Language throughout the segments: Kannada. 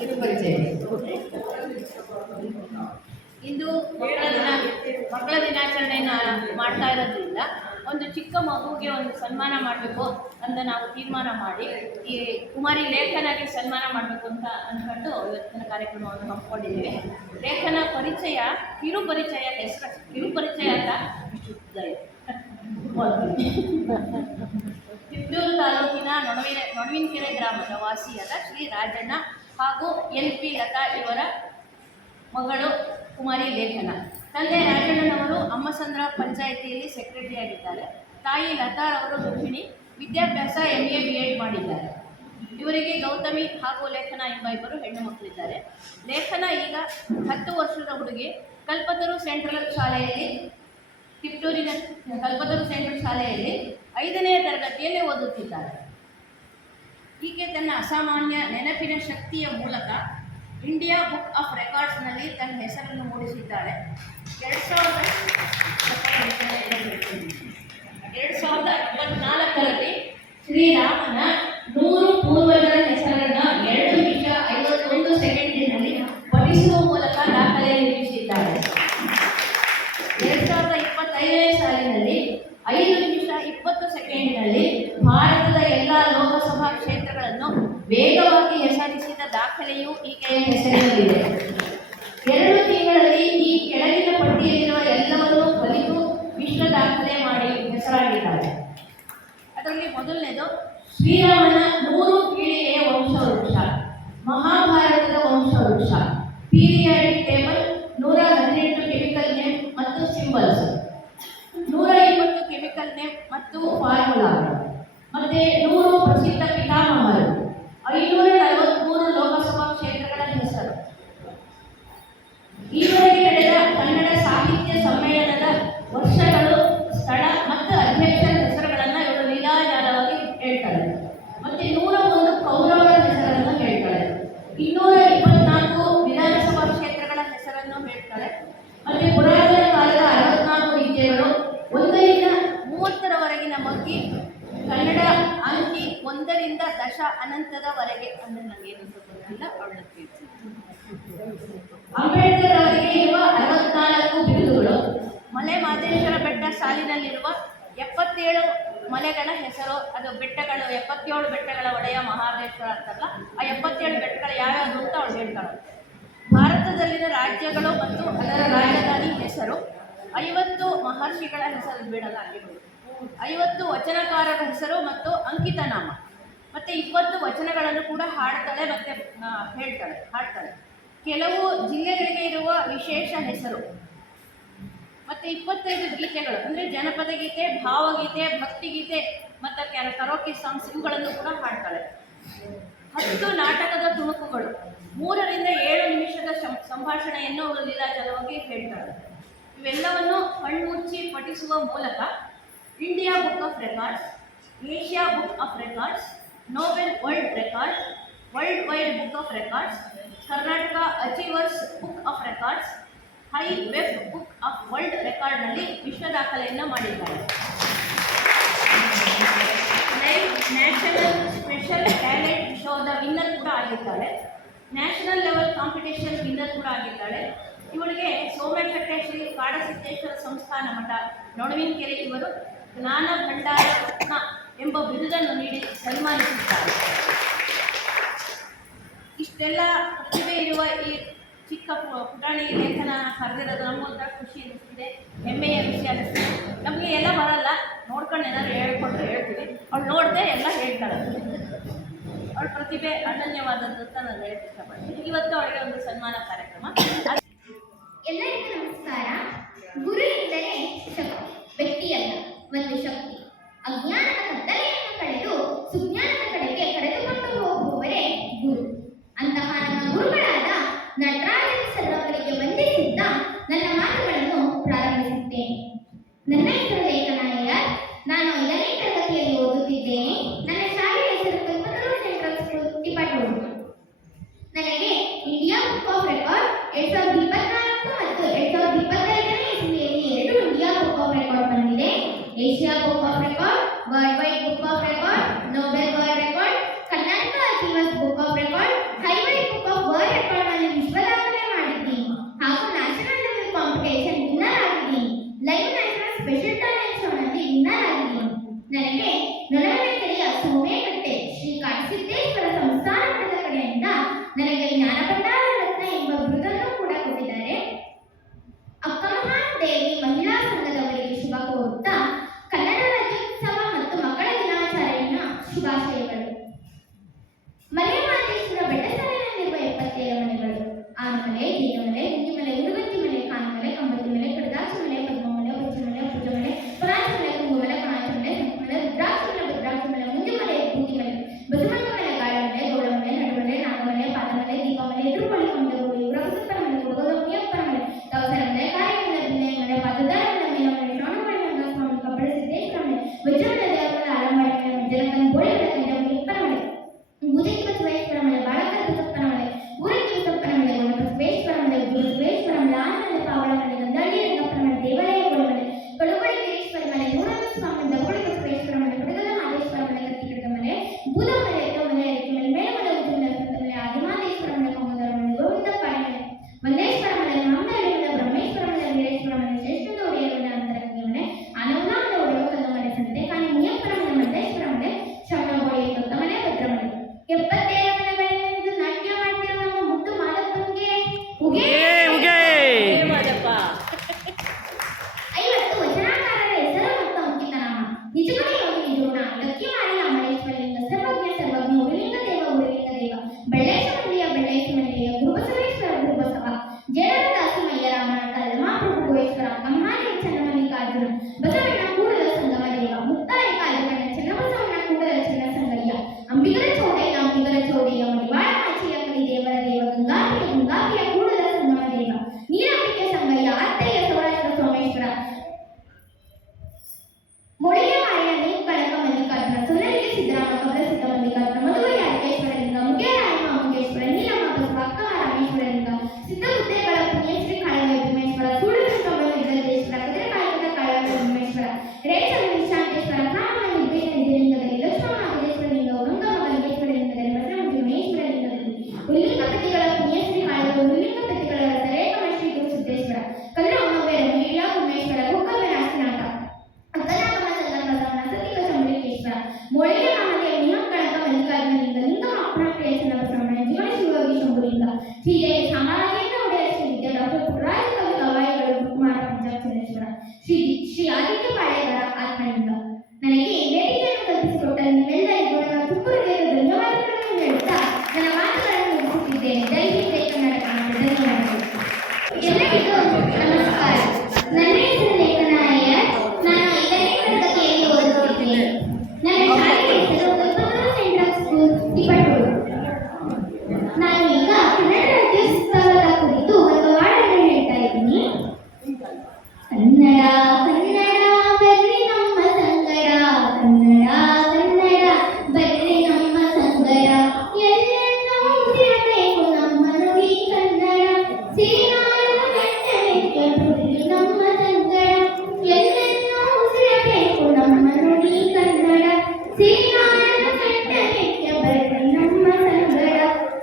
ಕಿರುಪರಿಚಯ. ಇಂದು ಮಕ್ಕಳ ದಿನಾಚರಣೆಯನ್ನು ಮಾಡ್ತಾ ಇರೋದ್ರಿಂದ ಒಂದು ಚಿಕ್ಕ ಮಗುವಿಗೆ ಒಂದು ಸನ್ಮಾನ ಮಾಡಬೇಕು ಅಂತ ನಾವು ತೀರ್ಮಾನ ಮಾಡಿ ಈ ಕುಮಾರಿ ಲೇಖನಾಗೆ ಸನ್ಮಾನ ಮಾಡಬೇಕು ಅಂತ ಅಂದ್ಕೊಂಡು ಇವತ್ತಿನ ಕಾರ್ಯಕ್ರಮವನ್ನು ಹಮ್ಮಿಕೊಂಡಿದ್ದೀವಿ. ಲೇಖನ ಪರಿಚಯ ಕಿರುಪರಿಚಯ ಹೆಸರು ಕಿರುಪರಿಚಯ ಅಂತ ತಿಪ್ಟೂರು ತಾಲೂಕಿನ ನೊಣವಿನಕೆರೆ ಗ್ರಾಮದ ವಾಸಿಯಾದ ಶ್ರೀ ರಾಜಣ್ಣ ಹಾಗೂ LP ಲತಾ ಇವರ ಮಗಳು ಕುಮಾರಿ ಲೇಖನ. ತಂದೆ ರಾಜಣ್ಣನವರು ಅಮ್ಮಸಂದ್ರ ಪಂಚಾಯಿತಿಯಲ್ಲಿ ಸೆಕ್ರೆಟರಿ ಆಗಿದ್ದಾರೆ. ತಾಯಿ ಲತಾರವರು ಗೃಹಿಣಿ, ವಿದ್ಯಾಭ್ಯಾಸ MA B.Ed ಮಾಡಿದ್ದಾರೆ. ಇವರಿಗೆ ಗೌತಮಿ ಹಾಗೂ ಲೇಖನ ಎಂಬ ಇಬ್ಬರು ಹೆಣ್ಣು ಮಕ್ಕಳಿದ್ದಾರೆ. ಲೇಖನ ಈಗ 10 ವರ್ಷದ ಹುಡುಗಿ. ಕಲ್ಪತರು ಸೆಂಟ್ರಲ್ ಶಾಲೆಯಲ್ಲಿ ತಿಪ್ಟೂರಿನ ಕಲ್ಪತರು ಸೆಂಟ್ರಲ್ ಶಾಲೆಯಲ್ಲಿ 5ನೇ ತರಗತಿಯಲ್ಲಿ ಓದುತ್ತಿದ್ದಾರೆ. ಈಕೆ ತನ್ನ ಅಸಾಮಾನ್ಯ ನೆನಪಿನ ಶಕ್ತಿಯ ಮೂಲಕ ಇಂಡಿಯಾ ಬುಕ್ ಆಫ್ ರೆಕಾರ್ಡ್ಸ್ನಲ್ಲಿ ತನ್ನ ಹೆಸರನ್ನು ಮೂಡಿಸಿದ್ದಾಳೆ. 2024ರಲ್ಲಿ ಶ್ರೀರಾಮನ 100 ಪೂರ್ವಜರ ಹೆಸರನ್ನು 2 ನಿಮಿಷ 51 ಸೆಕೆಂಡಿನಲ್ಲಿ ಪಠಿಸುವ ಮೂಲಕ ದಾಖಲೆ ನಿರ್ಮಿಸಿದ್ದಾಳೆ. 2025ನೇ ಸಾಲಿನಲ್ಲಿ 5 ನಿಮಿಷ 20 ಸೆಕೆಂಡಿನಲ್ಲಿ ಭಾರತದ ಎಲ್ಲ ಲೋಕಸಭಾ ಕ್ಷೇತ್ರಗಳನ್ನು ವೇಗವಾಗಿ ಹೆಸರಿಸಿದ ದಾಖಲೆಯೂ ಈಕೆಯ ಹೆಸರಿನಲ್ಲಿದೆ. 2 ತಿಂಗಳಲ್ಲಿ ಈ ಕೆಳಗಿನ ಪಟ್ಟಿಯಲ್ಲಿರುವ ಎಲ್ಲವನ್ನೂ ಕಲಿತು ವಿಶ್ವ ದಾಖಲೆ ಮಾಡಿ ಹೆಸರಾಗಿದ್ದಾರೆ. ಅದರಲ್ಲಿ ಮೊದಲನೇದು ಶ್ರೀರಾಮನ 100 ಪೀಳಿಗೆಯ ವಂಶವೃಕ್ಷ, ಮಹಾಭಾರತದ ವಂಶವೃಕ್ಷ, ಪೀರಿಯಾಡಿಕ್ ಟೇಬಲ್, 118 ಕೆಮಿಕಲ್ ನೇಮ್ ಮತ್ತು ಸಿಂಬಲ್ಸ್, 120 ಕೆಮಿಕಲ್ ನೇಮ್ ಮತ್ತು ಫಾರ್ಮುಲಾಗಳು, ಮತ್ತೆ 100 ಪ್ರಸಿದ್ಧ ಪಿತಾಮಹರು, 543 ಲೋಕಸಭಾ ಕ್ಷೇತ್ರಗಳ ಹೆಸರು. ಈವರೆಗೆ ನಡೆದ ಕನ್ನಡ ಸಾಹಿತ್ಯ ಸಮ್ಮೇಳನದ ವರ್ಷಗಳು, ಸ್ಥಳ ಮತ್ತು ಅಧ್ಯಕ್ಷರ ಹೆಸರುಗಳನ್ನು ಇವರು ಲೀಲಾಜಾಲವಾಗಿ ಹೇಳ್ತಾಳೆ. ಮತ್ತೆ 101 ಕೌರವರ ಹೆಸರನ್ನು ಹೇಳ್ತಾಳೆ. 224 ವಿಧಾನಸಭಾ ಕ್ಷೇತ್ರಗಳ ಹೆಸರನ್ನು ಹೇಳ್ತಾಳೆ. ಮತ್ತೆ ಪುರಾತನ ಕಾಲದ 64 ವಿದ್ಯೆಗಳು, 1ರಿಂದ 30ರವರೆಗಿನ ಮಗ್ಗಿ, ಕನ್ನಡ ಅಂಕಿ 1ರಿಂದ ದಶ ಅನಂತದವರೆಗೆ ಅಂದರೆ ನನಗೇನಂತ ಗೊತ್ತಿಲ್ಲ, ಅವಳನ್ನ ತಿಳಿಸಿ. ಅಂಬೇಡ್ಕರ್ ಅವರಿಗೆ ಇರುವ 64 ಬಿರುದುಗಳು, ಮಲೆ ಮಾದೇಶ್ವರ ಬೆಟ್ಟ ಸಾಲಿನಲ್ಲಿರುವ 77 ಮಲೆಗಳ ಹೆಸರು, ಅದು ಬೆಟ್ಟಗಳು 77 ಬೆಟ್ಟಗಳ ಒಡೆಯ ಮಹಾಬಲೇಶ್ವರ ಅಂತಲ್ಲ, ಆ 77 ಬೆಟ್ಟಗಳು ಯಾವ್ಯಾವುದು ಅಂತ ಅವಳು ಹೇಳ್ತಾಳೆ. ಭಾರತದಲ್ಲಿನ ರಾಜ್ಯಗಳು ಮತ್ತು ಅದರ ರಾಜಧಾನಿ ಹೆಸರು, 50 ಮಹರ್ಷಿಗಳ ಹೆಸರು ಬಿಡಲ್ಲ, 50 ವಚನಕಾರರ ಹೆಸರು ಮತ್ತು ಅಂಕಿತನಾಮ, ಮತ್ತು 20 ವಚನಗಳನ್ನು ಕೂಡ ಹಾಡ್ತಾಳೆ ಮತ್ತು ಹಾಡ್ತಾಳೆ. ಕೆಲವು ಜಿಲ್ಲೆಗಳಿಗೆ ಇರುವ ವಿಶೇಷ ಹೆಸರು, ಮತ್ತು 25 ಗೀತೆಗಳು ಅಂದರೆ ಜನಪದ ಗೀತೆ, ಭಾವಗೀತೆ, ಭಕ್ತಿಗೀತೆ ಮತ್ತು ಕರೋಕೆ ಸಾಂಗ್ಸ್ ಇವುಗಳನ್ನು ಕೂಡ ಹಾಡ್ತಾಳೆ. 10 ನಾಟಕದ ತುಣುಕುಗಳು, 3ರಿಂದ 7 ನಿಮಿಷದ ಸಂಭಾಷಣೆಯನ್ನು ಅವರು ಲೀಲಾಜಲವಾಗಿ ಹೇಳ್ತಾಳೆ. ಇವೆಲ್ಲವನ್ನು ಕಣ್ಮುಚ್ಚಿ ಪಠಿಸುವ ಮೂಲಕ India book of records, Asia book of records, noble world record, world wide book of records, Karnataka achievers book of records, high web book of world ರೆಕಾರ್ಡ್ನಲ್ಲಿ ವಿಶ್ವ ದಾಖಲೆಯನ್ನು ಮಾಡಿದ್ದಾರೆ. ನ್ಯಾಷನಲ್ ಸ್ಪೆಷಲ್ ಟ್ಯಾಲೆಂಟ್ ಶೋದ ವಿನ್ನರ್ ಕೂಡ ಆಗಿದ್ದಾಳೆ. ನ್ಯಾಷನಲ್ ಲೆವೆಲ್ ಕಾಂಪಿಟೇಷನ್ ವಿನ್ನರ್ ಕೂಡ ಆಗಿದ್ದಾಳೆ. ಇವಳಿಗೆ ಸೋಮೇಕಟ್ಟೆ ಶ್ರೀ ಕಾಡಸಿದ್ದೇಶ್ವರ ಸಂಸ್ಥಾನ ಮಠ ನೊಣವಿನಕೆರೆ ಇವರು ಜ್ಞಾನ ಭಂಡಾರ ರತ್ನ ಎಂಬ ಬಿರುದನ್ನು ನೀಡಿ ಸನ್ಮಾನಿಸಿದ್ದಾರೆ. ಇಷ್ಟೆಲ್ಲ ಪ್ರತಿಭೆ ಇರುವ ಈ ಚಿಕ್ಕ ಪುಟಾಣಿ ಲೇಖನ ಕರೆದಿರೋದು ನಮಗೊಂಥರ ಖುಷಿ ಅನಿಸ್ತಿದೆ, ಹೆಮ್ಮೆಯ ವಿಷಯ ಅನಿಸ್ತಿದೆ. ನಮಗೆ ಎಲ್ಲ ಬರಲ್ಲ, ನೋಡ್ಕೊಂಡು ಏನಾದ್ರು ಹೇಳ್ಕೊಟ್ರೆ ಹೇಳ್ತೀವಿ, ಅವಳು ನೋಡದೆ ಎಲ್ಲ ಹೇಳ್ತಾಳೆ. ಅವಳ ಪ್ರತಿಭೆ ಅನನ್ಯವಾದದ್ದು ಅಂತ ನಾನು ಹೇಳಕ್ಕೆ ಇಷ್ಟಪಡ್ತೀನಿ. ಇವತ್ತು ಅವಳಿಗೆ ಒಂದು ಸನ್ಮಾನ ಕಾರ್ಯಕ್ರಮ. ಎಲ್ಲರಿಗೂ ನಮಸ್ಕಾರ. ಗುರು ಎಂದರೆ ಶಕ್ತಿ, ವ್ಯಕ್ತಿಯಲ್ಲ, ಒಂದು ಶಕ್ತಿ. ಅಜ್ಞಾನದ ಕತ್ತಲೆಯನ್ನು ಕಳೆದು ಸುಜ್ಞಾನದ ಕಡೆಗೆ ಕರೆದುಕೊಂಡು ಹೋಗುವವರೇ ಗುರು. ಅಂತಹ ನಮ್ಮ ಗುರುಗಳಾದ ನಟರಾಜ ಸರ್ ಅವರಿಗೆ ವಂದಿಸುತ್ತಾ ನನ್ನ ಮಾತುಗಳನ್ನು ಪ್ರಾರಂಭಿಸುತ್ತೇನೆ. ನನ್ನ ಹೆಸರು ಲೇಖನ ಅಯ್ಯರ್. ನಾನು 5ನೇ ತರಗತಿಯಲ್ಲಿ ಓದುತ್ತಿದ್ದೇನೆ. ನನ್ನ ಶಾಲೆಯ ಹೆಸರು ಕಲ್ಪತರು ಸೆಂಟ್ರಲ್ ಸ್ಕೂಲ್ ಡಿಪಾರ್ಟ್ಮೆಂಟ್. ನನಗೆ ಇಂಡಿಯಾ ಬುಕ್ ಆಫ್ ರೆಕಾರ್ಡ್ 2024 ಮತ್ತು 2025ನೇ ಇಸ್ವಿಯಲ್ಲಿ 2 ಇಂಡಿಯಾ ಬುಕ್ ಆಫ್ ರೆಕಾರ್ಡ್ ಬಂದಿದೆ. Asia book of record, world wide book of record, noble world record, Karnataka achievers book of record, high wide book of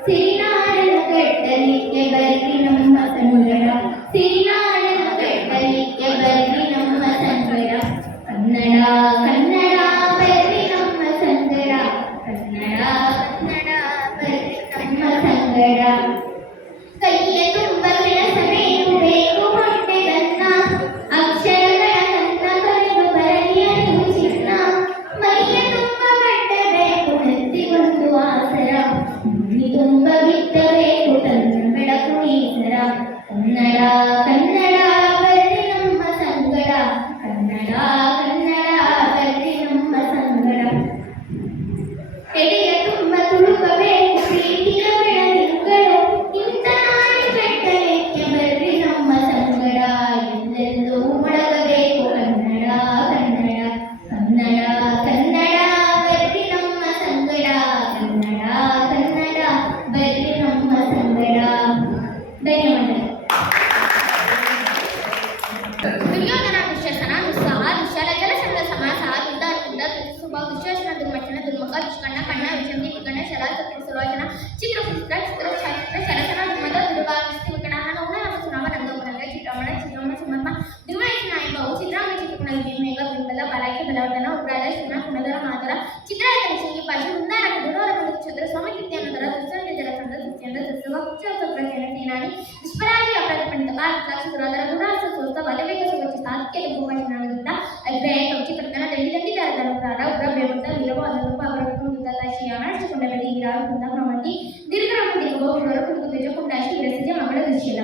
ಸಿರಿನಾಡನ್ನು ಕಟ್ಟಲಿಕ್ಕೆ ಬರ್ರಿ ನಮ್ಮ ಸಂಗಡ, ಸಿರಿನಾಡನ್ನು ಕಟ್ಟಲಿಕ್ಕೆ ಬರ್ರಿ ನಮ್ಮ ಸಂಗಡ, ಕನ್ನಡ ಕನ್ನಡ ಬರ್ರಿ ನಮ್ಮ ಸಂಗಡ, ಕನ್ನಡ ಕನ್ನಡ ಬರ್ರಿ ನಮ್ಮ ಸಂಗಡ. ಕೈಯ ತುಂಬ ಕೆಲಸ ಬೇಕು ಹೊಟ್ಟೆಗನ್ನ, ಅಕ್ಷರಗಳ ಕನ್ನ ಕರೆದು ಬರಲಿಯ ನೀವು ಚಿನ್ನ, ಮೈಯ ತುಂಬ ಕಟ್ಟಬೇಕು ನೆತ್ತಿಗೊಂದು ಆಸರ, ಭೂಮಿ ತುಂಬ ಬಿತ್ತಬೇಕು ತನ್ನ ಬೆಳಕು ಈಸರ, ಕನ್ನಡ ಕನ್ನಡ ಬರ್ರಿ ನಮ್ಮ ಸಂಗಡ, ಕನ್ನಡ ಕನ್ನಡ ಬರ್ರಿ ನಮ್ಮ ಸಂಗಡ. ಎಡೆಯ ತುಂಬ ತುಳುಕಬೇಕು ಪ್ರೀತಿಯ ಬೆಳದಿಂಗಳು, ಇಂಥ ನಾಡಿ ಬೆಟ್ಟಲಿಕ್ಕೆ ಬರ್ರಿ ನಮ್ಮ ಸಂಗಡ, ಎಲ್ಲೆಲ್ಲೂ ಮೊಳಗಬೇಕು ಕನ್ನಡ ಕನ್ನಡ, ಕನ್ನಡ ಕನ್ನಡ ಬರ್ರಿ ನಮ್ಮ ಸಂಗಡ, ಕನ್ನಡ ಕನ್ನಡ ಬರ್ರಿ ನಮ್ಮ ಸಂಗಡ. ಧನ್ಯವಾದ. ದುರ್ಯೋಧನ ದುಶ್ಶಸನ ದುಸ್ಸಹ ದುಶ್ಶಲ ಜಲಸಂಧ ಸಮಾಸ ದುರ್ಧಾನ ಕುಂದ ಸುಭ ದುಶ್ಶಾಸನ ದುರ್ಮರ್ಶನ ದುರ್ಮುಖ ದುಷ್ಕಣ್ಣ ಕಣ್ಣ ವಿಷಂತಿ ವಿಕಣ್ಣ ಶಲ ಸತ್ಯ ಸುಲೋಚನ ಚಿತ್ರಪುತ್ರ ಚಿತ್ರ ಛಾತ್ರ ಶರಸನ ದುರ್ಮದ ದುರ್ಭಾಗ ವಿಕಣಾಹ ನೌನ ನಮ್ಮ ಸುನಾಮ ನಂದೋಪನಂದ ಚಿತ್ರಮಣ ಚಿತ್ರಮ ಸುಮರ್ಮ ದುರ್ಮಯನ ಎಂಬವು ಚಿತ್ರಾಂಗ ಚಿತ್ರಕುಣ ಮೇಘ ಬಿಂಬಲ ಬಲಾಯ್ಕೆ ಬಲವರ್ಧನ ಉಗ್ರಾದ ಶಿವನ ಕುಣದರ ಮಾತರ ಚಿತ್ರಾಯತನ ಶಿಂಗಿ ಪಾಶಿ ಮುಂದಾರ ದುರವರ ಮತ್ತು ಕ್ಷತ್ರ ಸೋಮಕೀರ್ತಿಯನ್ನದರ ದುಸ್ಸಂಗ ಜಲಸಂಧ ದುಶ್ಚಂದ ದುಸ್ಸವ ಕುಕ್ಷಪ್ರಕರಣ ಸೇನಾನಿ ದುಷ್ಪರಾಜಿ ಅಪರಾಧ ಪಂಡಿತ ಕಾಲಕ್ಷುರಾದರ ಗುಣಾಸ ಸೋಸ್ತ ವಲವೇಗ ಸುವಚಿ ಸಾತ್ಯದ ಭೂಮಚಿನಾಗದಿಂದ ಅಗ್ರಹ ಕವಚಿ ಕರ್ತನ ದಂಡಿ ದಂಡಿದಾರದ ಅನುಪ್ರಾರ ಉಗ್ರ ಬೇವಂತ ವೀರವ ಅನುರೂಪ ಅವರಕ್ಕೂ ದುದ್ದಾಶಿ ಅನಾಶಿಕೊಂಡ ಬೆಳಿ ಹೀರಾವ ಕುಂದ ಪ್ರಮತಿ ದೀರ್ಘರಾಮ ದೀರ್ಘ ಉಗ್ರರ ಕುಂದು ತೇಜಕೊಂಡಾಶಿ ವಿರಸಿಜ ಮಗಳ ದೃಶ್ಯದ.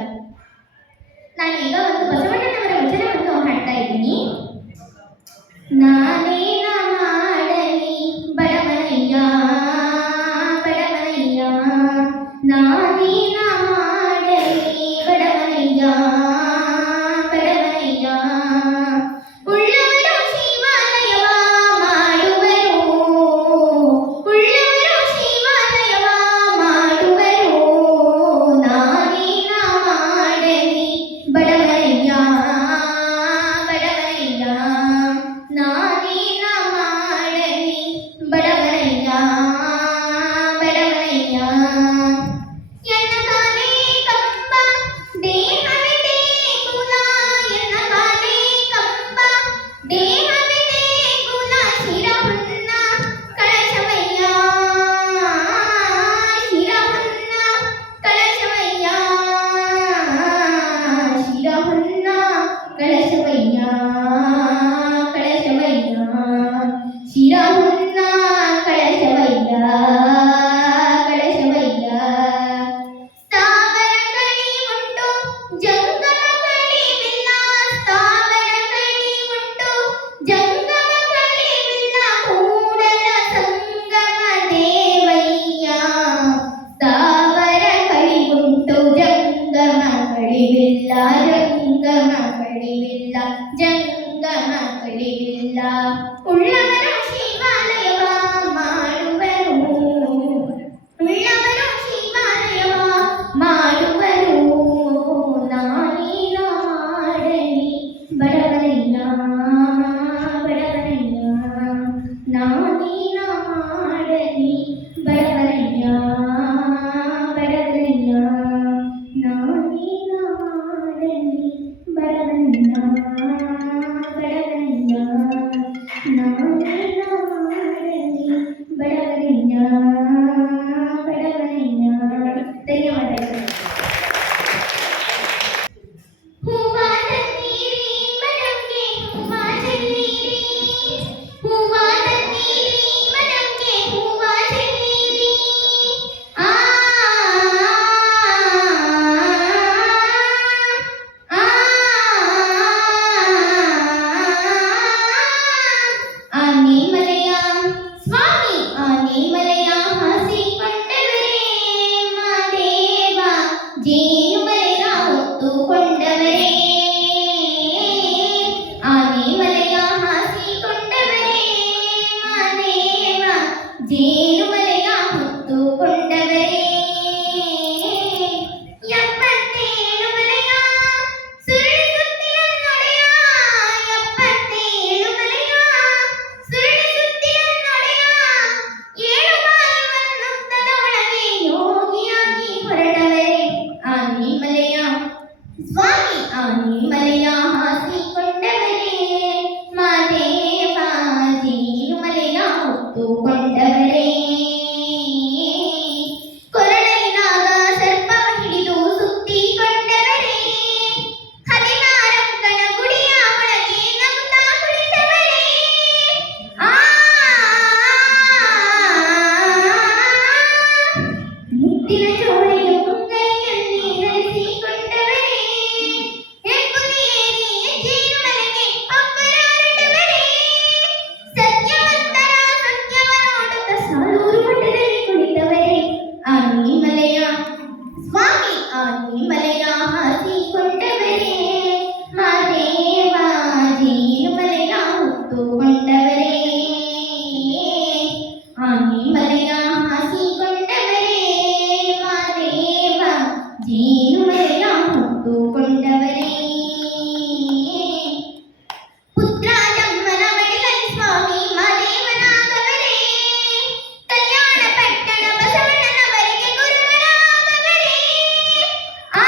ನಾನೀಗ ಒಂದು ಬಸವಣ್ಣನವರ ವಚನವನ್ನು ಹಾಡ್ತಾ ಇದ್ದೀನಿ. ನಾನೇನ ಮಾಡಲಿ ಬಡವನಯ್ಯ ಬಡವನಯ್ಯ, ನಾನೇನ ಮಾಡಲಿ ಬಡವನಯ್ಯ ಬಡವನಯ್ಯ, ಉಳ್ಳವರು ಶಿವಾಲಯವ ಮಾಡುವರು, ಉಳ್ಳವರು ಶಿವಾಲಯವ ಮಾಡುವರು, ನಾನೇನ ಮಾಡಲಿ ಬಡವನಯ್ಯ ಬಡವನಯ್ಯ, ನಾನೇನ ಮಾಡಲಿ ಬಡವನಯ್ಯ ಬಡವನಯ್ಯ. ಎನ್ನ ಕಾಲೇ ಕಂಬ ದೇಹವೇ ದೇಗುಲ, ಎನ್ನ ಕಾಲೇ ಕಂಬ ದೇಹವೇ ದೇಗುಲ, ಶಿರವನ್ನ ಕಳಶವಯ್ಯ ಶಿರವನ್ನ ಕಳಶವಯ್ಯ, ಶಿರವನ್ನ ಕಳಶವಯ್ಯ ಕಳಶವಯ್ಯ, ಶಿರವನ್ನ ಕಳಶವಯ್ಯ ಕಳಶವಯ್ಯ. ಸ್ಥಾವರ ಕಳಿ ಉಂಟು ಜಂಗಮ ಕಳಿವಿಲ್ಲ, ಸ್ಥಾವರ ಕಳಿ ಉಂಟು ಜಂಗಮ ಕಳಿವಿಲ್ಲ, ಕೂಡಲ ಸಂಗಮ ದೇವಯ್ಯ, ಸ್ಥಾವರ ಕಳಿ ಉಂಟು ಜಂಗಮ ಕಳಿವಿಲ್ಲ, ಜಂಗಮ ಕಳಿವಿಲ್ಲ ಜಂಗಮ ಕಳಿವಿಲ್ಲ, ಉಳ್ಳವರು ಶಿವಾಲಯವ ಮಾಡುವರು, ಉಳ್ಳವರು ಶಿವಾಲಯವ ಮಾಡುವರು, ನಾನೇನ ಮಾಡಲಿ ಬಡವನಯ್ಯ ಬಡವನಯ್ಯ, ನಾನೇನ ಮಾಡಲಿ ಬಡವನಯ್ಯ ಬಡವನಯ್ಯ, ನಾನೇನ ಮಾಡಲಿ ಬಡವನಯ್ಯ ಬಡವನಯ್ಯ, ನಾನೇನ ಮುತ್ತಿನ ಚೋಳೆಯ ಮುಂಗೈಯಲ್ಲಿ ಧರಿಸಿಕೊಂಡವರೇ ಹೆಬ್ಬುಲಿಯೇರಿ ಹೆಜ್ಜೆಯನ್ನು ಮನೆಗೆ ಒಬ್ಬರಾರಟವರೇ ಸತ್ಯವಂತರ ಸತ್ಯವನೋಡುತ್ತ ಸಾಲೂರು ಮಠದಲ್ಲಿ ಕುಳಿತವರೇ ಆನಿಮಲೆಯ ಸ್ವಾಮಿ ಆನಿಮಲೆಯ ಹಾಸಿಕೊಂಡವರೇ ಮಾದೇವ ಜೇನುಮಲೆಯ ಹೊತ್ತುಕೊಂಡವರೇ ಆನಿಮಲೆಯ ಹಾಸಿಕೊಂಡವರೇ ಮಾದೇವ ಜೇನುಮಲೆಯ ಹೊತ್ತುಕೊಂಡವರೇ ಪುತ್ರಾಜಮ್ಮನ ಮಡಿಲಲ್ಲಿ ಸ್ವಾಮಿ ಮಾದೇವನಾದವರೇ ಕಲ್ಯಾಣ ಪಟ್ಟಣ ಬಸವಣ್ಣನವರಿಗೆ ಗುರುಗಳಾದವರೇ ಆ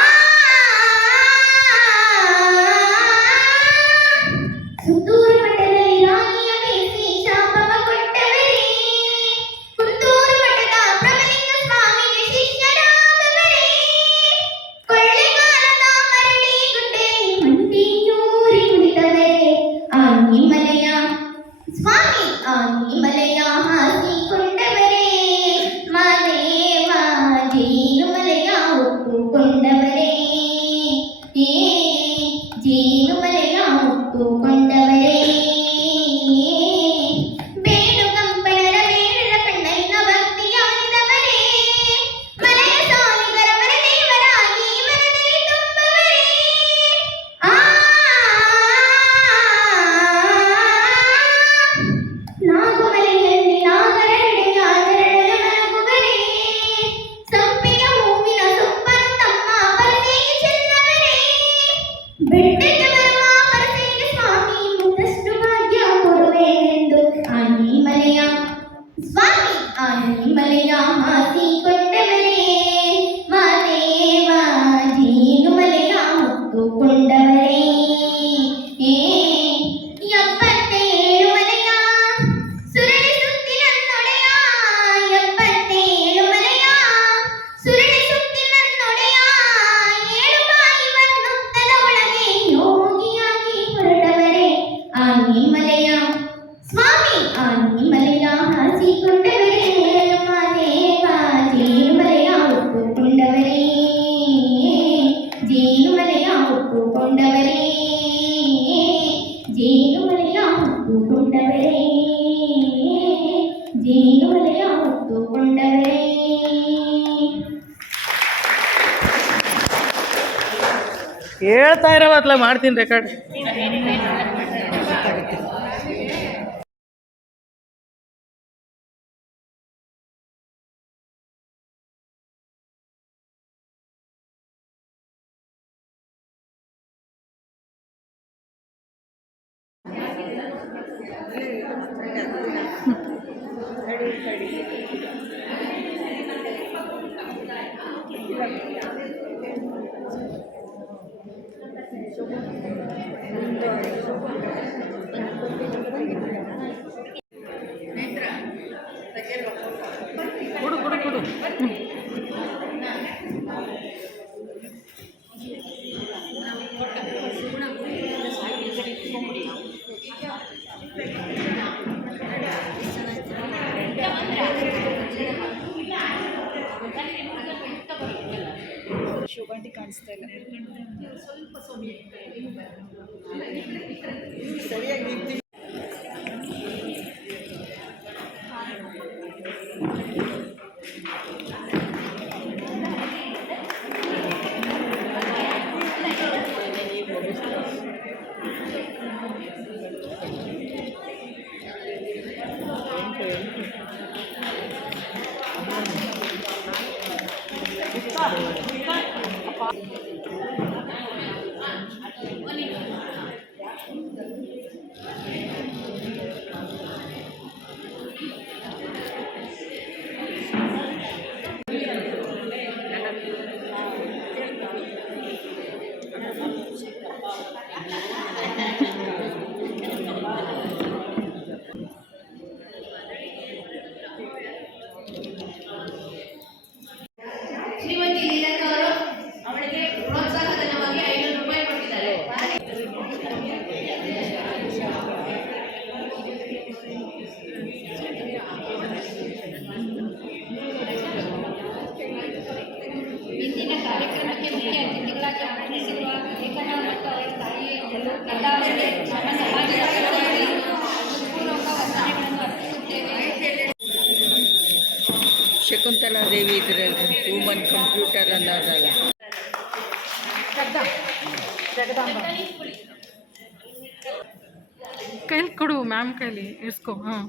ಸುತ್ತೂರು ಮಠದಲ್ಲಿ ರಾಣಿಯ ಬೇಸಿ ಶಾಪವ ಕೊಟ್ಟವರೇ ಕುಂತೂರು ಮಠದ ಪ್ರಭಲಿಂಗ ಸ್ವಾಮಿಗೆ ಶಿಷ್ಯರಾದವರೇ ಕೊಳ್ಳೆಗಾಲದ ಮರಳಿ ಗುಡ್ಡೆಯಲ್ಲಿ ಮಂಡಿಯೂರಿ ಕುಳಿತವರೇ ಆನಿಮಲೆಯ ಸ್ವಾಮಿ ಆನಿಮಲೆಯ ಹಾಸಿಕೊಂಡವರೇ ಮಾದೇವ ಜೇನುಮಲೆಯ ಹೊತ್ತುಕೊಂಡವರೇ ಜೇನುಮಲೆಯ ಹೊತ್ತುಕೊಂಡವರೇ ಬೇಡುಗಂಪಣರ ಬೇಡರ ಕಣ್ಣಯ್ಯನ ಭಕ್ತಿಯಾಗಿದವರೇ ಮಲೆಯ ಸಾಲಿಗರ ಮರದೇವರಾಗಿ ಮನದಲ್ಲಿ ತುಂಬವರೇ ಆ ನಾಗುಮಲೆಯಲ್ಲಿ ನಾಗರಡೆಯ ನೆರಳಲ್ಲಿ ಮಲಗುವರೇ ಸಂಪಿಗೆ ಹೂವಿನ ಸೊಪ್ಪನ್ನು ತಮ್ಮ ಪರಸೆಗೆ ಚೆಲ್ಲವರೇ ಬೆಟ್ಟಕ್ಕೆ ಬರುವ ಪರಸೆಗೆ ಸ್ವಾಮಿ ಮುದ್ದಷ್ಟು ಭಾಗ್ಯ ಕೊಡುವೆನೆಂದು ಆನಿಮಲೆಯ ಸ್ವಾಮಿ ಆನಿಮಲೆಯ ಹಾಸಿಕೊಂಡವರೇ ಮಾದೇವ ಜೇನುಮಲೆಯ ಹೊತ್ತುಕೊಂಡವರೇ ಎಪ್ಪತ್ತೇಳು ಮಲೆಯ ಸುರಳಿ ಸುತ್ತಿನನ್ನೊಡೆಯ ಎಪ್ಪತ್ತೇಳು ಮಲೆಯ ಸುರಳಿ ಸುತ್ತಿನನ್ನೊಡೆಯ ಏಳು ಬಾಯಿ ಬನ್ನುತ್ತದ ಒಳಗೆ ಯೋಗಿಯಾಗಿ ಹೊರಟವರೇ ಆನಿಮಲೆಯ ಸ್ವಾಮಿ ಆನಿಮಲೆಯ ಹಾಸಿಕೊಂಡವರೇ ಮಾದೇವ ಜೇನುಮಲೆಯ ಹೊತ್ತುಕೊಂಡವರೇ ಜೇನುಮಲೆಯ ಹೊತ್ತುಕೊಂಡವರೇ ಜೇನುಮಲೆಯ ಹೊತ್ತುಕೊಂಡವರೇ ಜೇನುಮಲೆಯ ಹೊತ್ತುಕೊಂಡವರೇ ಹೇಳ್ತಾ ಇರೋವತ್ಲ ಮಾಡ್ತೀನಿ ರೆಕಾರ್ಡ್. ಕೊಡು ಕೊಡು ಕೊಡು. ಶೋಭಾಂಟಿ ಕಾಣಿಸ್ತಾ ಇಲ್ಲ. ಶ್ರೀಮತಿ ಲೀಲಕ್ಕ ಅವರು ಅವಳಿಗೆ ಪ್ರೋತ್ಸಾಹಧನವಾಗಿ 500 ರೂಪಾಯಿ ಕೊಟ್ಟಿದ್ದಾರೆ. ಕರ್ತವ್ಯಕ್ಕೆ ನಮ್ಮ ಸಮಾಜದ ಅಗತ್ಯಗಳಿಗೆ ಅನುಪೂರಕ ವರ್ತನೆಗಳನ್ನು ಅರ್ಪಿಸುತ್ತೇವೆ. ಶಕುಂತಲಾ ದೇವಿ ಇದರಲ್ಲಿ ಹ್ಯೂಮನ್ ಕಂಪ್ಯೂಟರ್ ಅನ್ನೋದಲ್ಲ. ಕೈಲಿ ಕೊಡು ಮ್ಯಾಮ್ ಕೈಲಿ ಇಸ್ಕೊ. ಹಾಂ